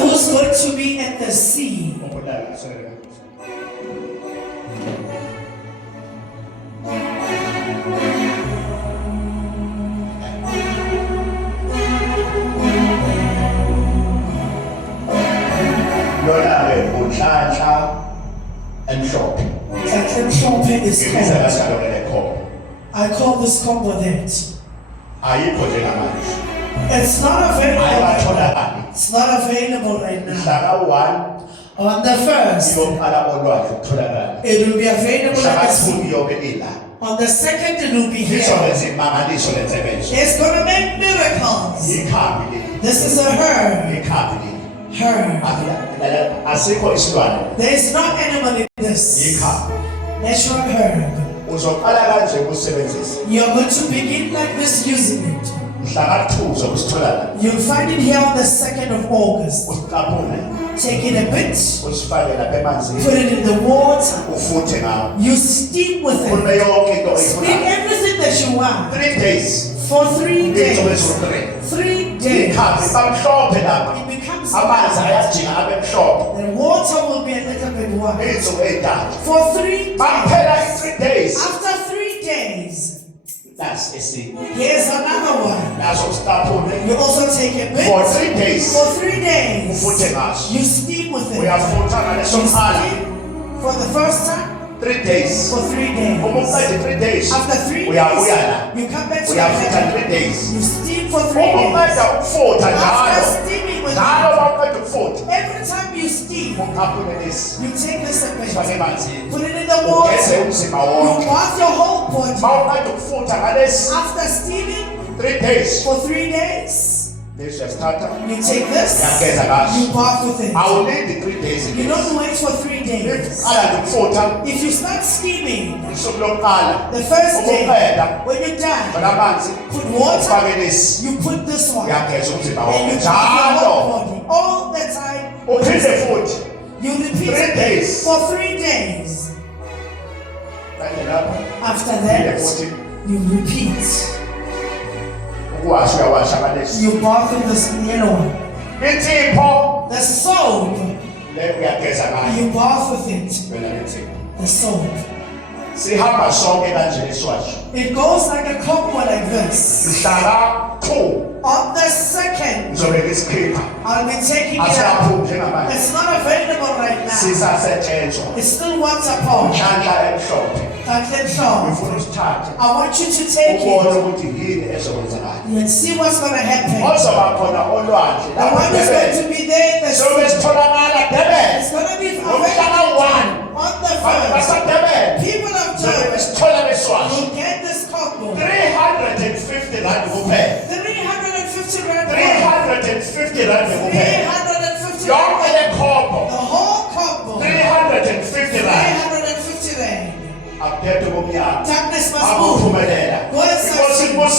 who's going to be at the sea. Is called. I call this combo that. It's not available. It's not available right now. On the first, it will be available at the sea. On the second, it will be here. It's going to make miracles. This is a herb. Herb. There is no animal in this. Natural herb. You're going to begin like this using it. You'll find it here on the 2nd of August. Take it a bit, put it in the water, you steam with it. Steam everything that you want. 3 days. For 3 days. 3 days. It becomes the water will be a little bit warm. For 3 days. After 3 days. That's a seed. Here's another one. You also take a bit. For 3 days. For 3 days. You steam with it. You steam for the first time. 3 days. For 3 days. 3 days. After 3 days, you come back to the 3 days. You steam for 3 days. After steaming with it, every time you steam, you take this a bit, put it in the water, you wash your whole body. After steaming 3 days. for 3 days, you take this, you bath with it. I will need the 3 days. You don't wait for 3 days. If you start steaming the first day, when you're done, put water, you put this one, and you bath your whole body all the time. You repeat it for 3 days. After that, you repeat. You bath in this yellow one. The soap, you bath with it. The soap. It goes like a combo like this. On the 2nd, I'll be taking it out. It's not available right now. It's still once upon. I want you to take it and see what's going to happen. The one is going to be there. It's going to be available on the 1st. People of Joy, you get this combo. 350 rand will pay. 350 rand. 350 rand will pay. 350 Don't rand. get a combo. The whole combo. 350 rand. 350 rand. Darkness Darkness must move. Go and because it was